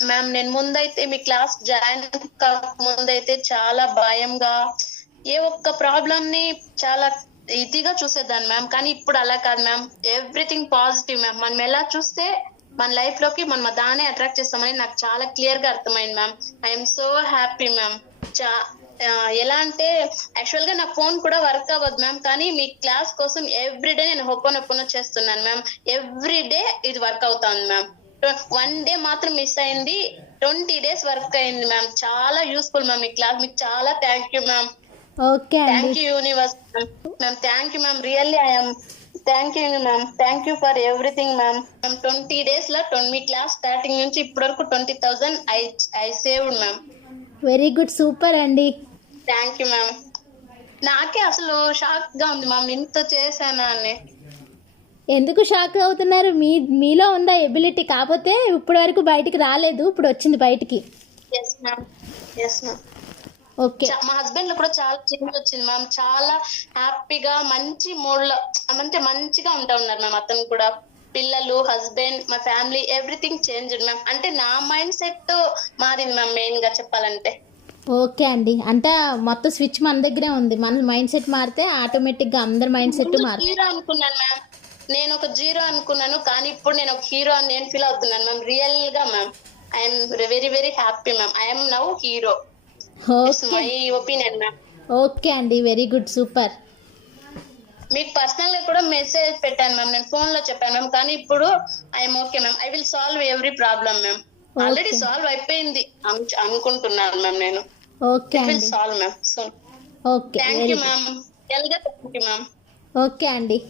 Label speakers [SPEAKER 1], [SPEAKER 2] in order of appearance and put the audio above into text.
[SPEAKER 1] Ma'am నేను ముందైతే మీ class join కాక ముందైతే చాలా భయంగా ఏ ఒక్క ప్రాబ్లమ్ని చాలా ఇదిగా చూసేదాన్ని మ్యామ్ కానీ ఇప్పుడు అలా కాదు మ్యామ్ ఎవ్రీథింగ్ పాజిటివ్ మ్యామ్ మనం ఎలా చూస్తే మన లైఫ్లోకి మనం దానే అట్రాక్ట్ చేస్తామని నాకు చాలా క్లియర్గా అర్థమైంది ma'am I'm so happy ma'am చా ఎలా అంటే యాక్చువల్గా నా ఫోన్ కూడా వర్క్ అవ్వదు మ్యామ్ కానీ మీ క్లాస్ కోసం ఎవ్రీ డే నేను హొప్పన్ ఒప్పన చేస్తున్నాను మ్యామ్ ఎవ్రీ డే ఇది వర్క్ అవుతుంది మ్యామ్ వన్ డే మాత్రం మిస్ అయింది. ట్వంటీ డేస్ వర్క్ అయింది మ్యామ్ చాలా యూస్ఫుల్ మ్యామ్ మీ క్లాస్ మీకు చాలా thank you ma'am
[SPEAKER 2] okay
[SPEAKER 1] thank you universe ma'am thank you ma'am really I'm thank you ma'am thank you for everything ma'am ma'am twenty డేస్లో twenty మీ class starting నుంచి ఇప్పటి వరకు twenty thousand I I saved ma'am
[SPEAKER 2] very good super అండి.
[SPEAKER 1] Thank you ma'am నాకే అసలు షాక్గా ఉంది ma'am ఇంత చేశానా అని.
[SPEAKER 2] ఎందుకు షాక్ అవుతున్నారు? మీ మీలో ఉందా ఎబిలిటీ? కాకపోతే ఇప్పటి వరకు బయటికి రాలేదు ఇప్పుడు వచ్చింది బయటికి. ఓకే
[SPEAKER 1] మా హస్బెండ్లో కూడా చాలా చేంజ్ వచ్చింది మ్యామ్ చాలా హ్యాపీగా మంచి మూడ్లో అంటే మంచిగా ఉంటా ఉన్నారు మ్యామ్ అతను కూడా. పిల్లలు హస్బెండ్ మా ఫ్యామిలీ ఎవ్రీథింగ్ చేంజ్ మ్యామ్ అంటే నా మైండ్ సెట్ మారింది మ్యామ్ మెయిన్గా చెప్పాలంటే.
[SPEAKER 2] ఓకే అండి. అంటే మొత్తం స్విచ్ మన దగ్గరే ఉంది. మన మైండ్ సెట్ మారితే ఆటోమేటిక్గా అందరి మైండ్ సెట్ మారుతుంది.
[SPEAKER 1] అనుకున్నాను మ్యామ్ నేను ఒక జీరో అనుకున్నాను కానీ ఇప్పుడు నేను ఒక హీరో అని నేను ఫీల్ అవుతున్నాను మ్యామ్. రియల్గా ma'am. I'm very very happy ma'am. I'm now hero my opinion ma'am.
[SPEAKER 2] Okay అండి వెరీ గుడ్ సూపర్
[SPEAKER 1] మీకు పర్సనల్గా కూడా మెసేజ్ పెట్టాను మ్యామ్. నేను ఫోన్లో చెప్పాను మ్యామ్ కానీ ఇప్పుడు I'm okay ma'am. I will solve every problem ma'am. Already. Solve అయిపోయింది. అను- అనుకుంటున్నాను మ్యామ్ నేను.
[SPEAKER 2] ఓకే అండి.
[SPEAKER 1] Solve ma'am. So
[SPEAKER 2] okay
[SPEAKER 1] thank you ma'am. ఎల్గా thank you ma'am.
[SPEAKER 2] Okay అండి.